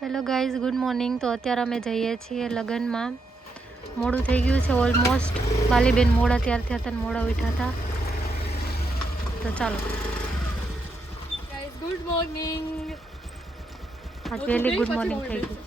Hello guys, good morning. તો અત્યારે અમે જઈએ છીએ લગ્નમાં. મોડું થઈ ગયું છે ઓલમોસ્ટ. બાલીબેન મોડા ત્યારથી હતા ને મોડા ઉઠ્યા હતા. તો ચાલો ગાઈઝ, ગુડ મોર્નિંગ. આજ વહેલી ગુડ મોર્નિંગ થઈ ગઈ.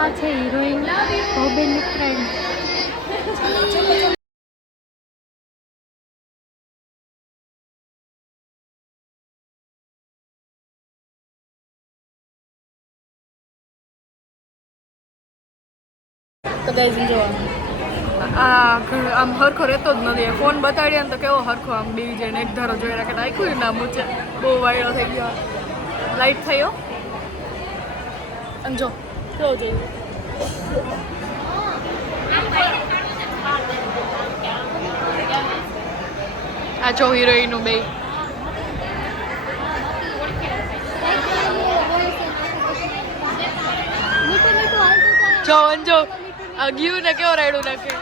આ છે હિરોઈન ભવબેનની ફ્રેન્ડ. તો ગાઈઝ જો આમ હરખો રહેતો જ નથી. ફોન બતાડ્યા ને તો કેવો હરખો આમ બેસી જાય ને એક ધારો જોઈ રાખે. નાખ્યું ના મૂચે બહુ વાયડો થઈ ગયો. લાઈટ થયો અને જો કેવો જોયું. આ જો હિરોઈનનું બે જો અંજો આ ગયું ને કેવો રાયડું નાખે.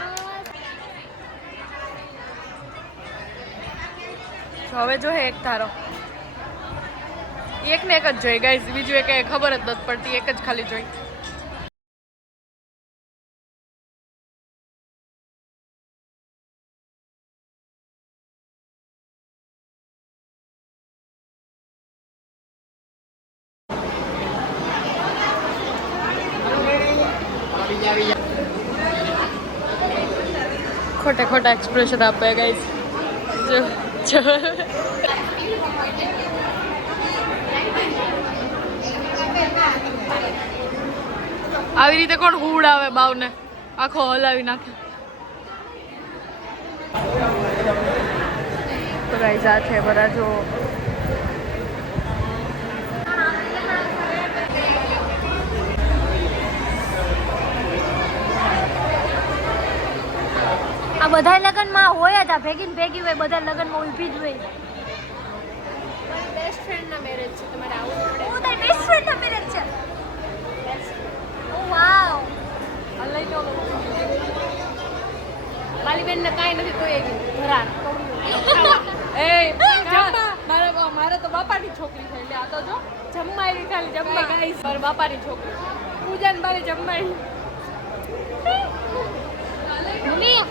હવે જો હે એક ધારો એક ને એક જ જોઈ ગાઈઝ. બીજું એક ખબર જ નથી પડતી. એક જ ખાલી જોઈ. ખોટા ખોટા એક્સપ્રેશન આપે ગાઈઝ. જો જો આવી રીતે કોણ હુડ આવે બાવને આખો હલાવી નાખે. તો ગાઈઝ આ છે બધા જો આ બધા લગ્નમાં હોય જ. આ ભેગી ને ભેગી હોય બધા લગ્નમાં ઊભી જ હોય. બેસ્ટ ફ્રેન્ડના મેરેજ છે. તમારે આવું પડે. ઓ તારી બેસ્ટ ફ્રેન્ડના મેરેજ છે. ઓ વાવ. આ લઈ લો. બાલીબેનને કાંઈ નથી કોઈ ધરાર એ મારે તો બાપાની છોકરી થઈ. એટલે આ તો જો જમવાય ખાલી જમવા ગાઈસ. મારા બાપાની છોકરી પૂજાને બારે જમવાય. મમ્મી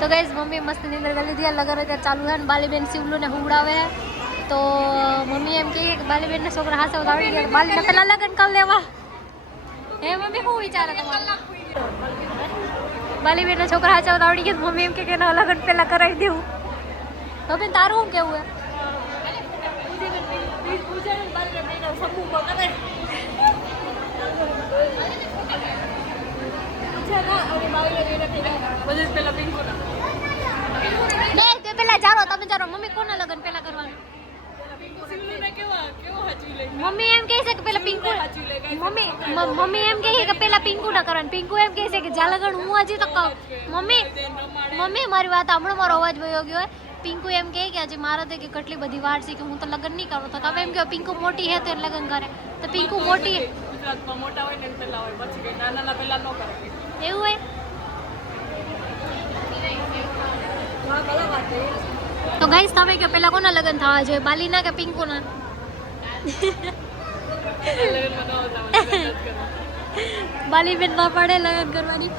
તો ગાઈઝ મમ્મી મસ્ત નીંદર કરી લીધી. લગન અત્યારે ચાલુ છે ને બાલીબેન શિવલું ને હુવડાવે. તો મમ્મી એમ કહે કે બાલીબેનના છોકરા હાસે આવડી ગયા. બાલીને પેલા લગ્ન કરી લેવા. હે મમ્મી શું વિચારે તમારે? બાલીબેનના છોકરા હાસે આવડી ગયા. મમ્મી એમ કે એના લગ્ન પેલા કરાવી દેવું. તો બેન તારું શું કેવું હે? પેલા ચાલો તમે ચાલો. મમ્મી કોના લગ્ન પેલા કરવાનું? મમ્મી એમ કહે છે કે પેલા પિંકુ. મમ્મી એમ કહે કે પેલા પિંકુ ના કરવાનું. પિંકુ એમ કહે છે કે જ્યાં લગન હું હજી તો કહું. મમ્મી મારી વાત હમણાં મારો અવાજ વયો ગયો. પિંકુ એમ કહે કે હજી મારા તો કે કેટલી બધી વાર છે કે હું તો લગ્ન નહીં કરું. તો તમે એમ કહો પિંકુ મોટી હે તો લગ્ન કરે. તો પિંકુ મોટી મોટા હોય ને પેલા હોય પછી નાના પેલા ન કરે એવું હોય. તો ગાઈસ તમે કે પેલા કોના લગ્ન થવા જોઈએ? બાલીના કે પિંકુના? બાલીબેન ના પડે લગ્ન કરવાની.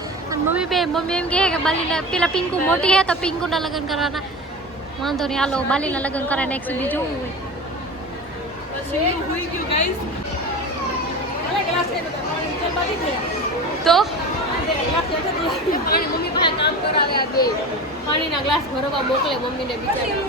મમ્મી એમ કહે કે બાલીના પેલા પિંકુ મોટી હે તો પિંકુના લગ્ન કરવાના. વાંધો નહીં હાલો બાલીના લગ્ન કરાય. નેક્સ્ટ બીજું હોય તો મમ્મી પાસે કામ કરાવે. બે પાણીના ગ્લાસ ભરવા મોકલે મમ્મીને બિચારા.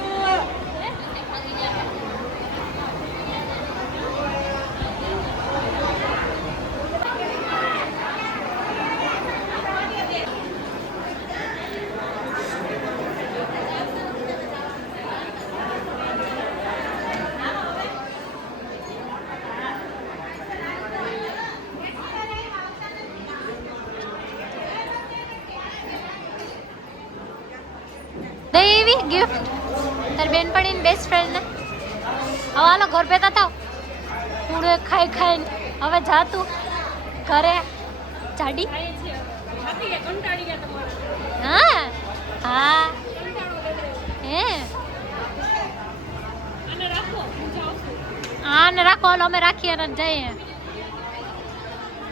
આપી ગિફ્ટ તારી બેનપણી ને બેસ્ટ ફ્રેન્ડ ને? હવે હાલો ઘર ભેગા થાવ. પૂરે ખાઈ ખાઈને હવે જા તું ઘરે જાડી. હા હા હે હા ને રાખો હાલો અમે રાખીએ ને જઈએ.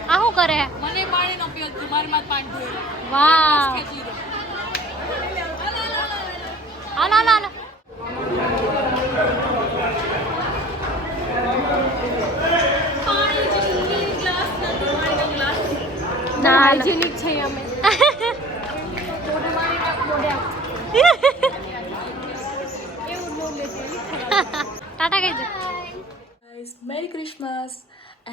આ શું કરે? મને પાણી નો પીઓ મારી માં પાણી ધોઈ. વાહ હાલો હાલો હાલો. ના હાઇજેનિક છે અમે. ટાટા કહેજો. Guys merry Christmas.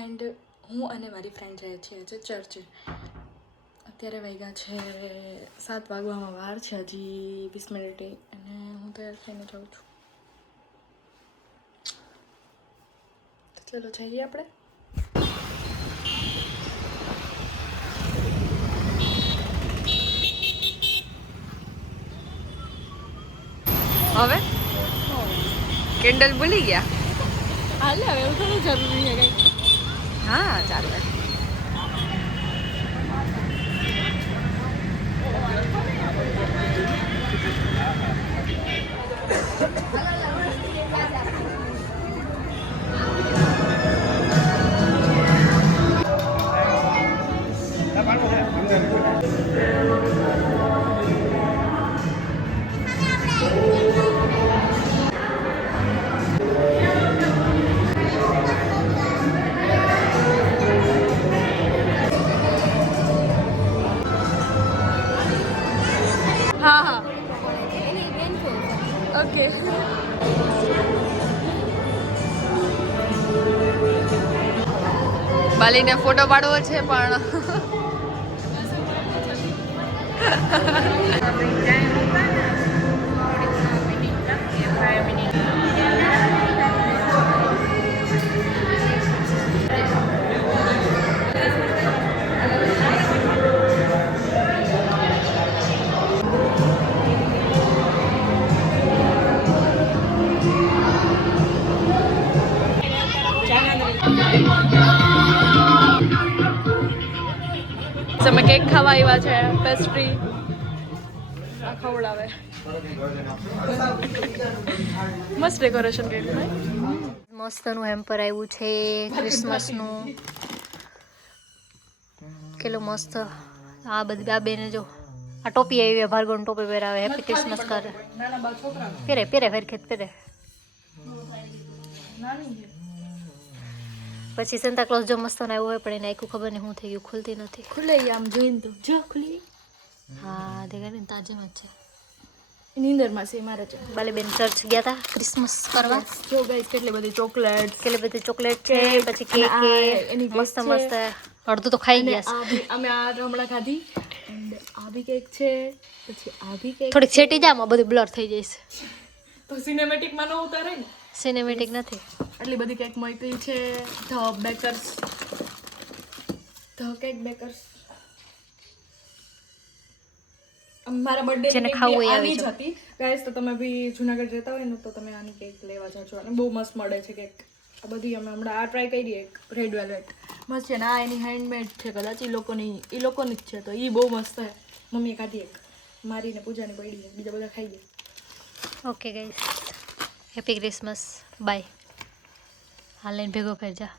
એન્ડ હું અને મારી ફ્રેન્ડ જાય છીએ આજે ચર્ચે. અત્યારે વાગ્યા છે 7 વાગવામાં વાર છે હજી 20 મિનિટે અને હું તૈયાર થઈને જાઉં છું. તો ચલો જઈએ આપણે. હવે કેન્ડલ ભૂલી ગયા. હાલે હવે એવું થોડું જરૂરી છે કંઈ. હા ચાલે. હા હા ઓકે. બાલીને ફોટો પાડવો છે પણ અમે કેક ખાવા આવ્યા છે. પેસ્ટ્રી ખવડાવે. મસ્ત ડેકોરેશન કેક. મસ્તનું હેમ્પર આવ્યું છે ક્રિસમસનું. કેટલું મસ્ત. આ બધી આ બેને જો આ ટોપી આવી ભાર્ગવની ટોપી પહેરાવે. હેપી ક્રિસમસ કરે. પહેરે પહેરે ફેરખેત પહેરે. પછી સેન્ટા ક્લોઝ જો મસ્ત આવ્યો હોય પણ એને આખું ખબર નહીં શું થઈ ગયું. ખુલતી નથી. ખુલે આમ જોઈને તો જો ખુલી. હા દેખાય ને તાજામાં જ છે. નીંદરમાં છે મારે છે. બાલીબેન ચર્ચ ગયા હતા ક્રિસમસ કરવા. જો ગાઈસ કેટલી બધી ચોકલેટ. કેટલી બધી ચોકલેટ છે. પછી કેક અને આ એની મસ્ત કેક મસ્ત અડધું તો ખાઈ ગયા છે. અમે આ હમણાં ખાધી. એન્ડ આ બી કેક છે. પછી આ બી કેક. થોડીક છેટી જામ બધું બ્લર થઈ જશે. તો સિનેમેટિકમાં ન ઉતારે ને. સિનેમેટિક નથી. આટલી બધી કેક મોકલી છે. The bakers. The cake bakers. મારા બર્થડે જેને ખાવું હોય આવી જ હતી ગાઈસ. તો તમે બી જુનાગઢ રહેતા હોય ને તો તમે આની કેક લેવા જાજો. અને બહુ મસ્ત મળે છે કેક. આ બધી અમે હમણાં આ ટ્રાય કરી એક રેડ વેલ્વેટ મસ્ત છે ને. આ એની હેન્ડમેડ છે કદાચ એ લોકોની જ છે. તો એ બહુ મસ્ત છે. મમ્મીએ ખાધી એક. મારીને પૂજાની પડી છે. બીજા બધા ખાઈ ગયા. Okay guys happy Christmas bye. હાલ લઈને ભેગો કરજા.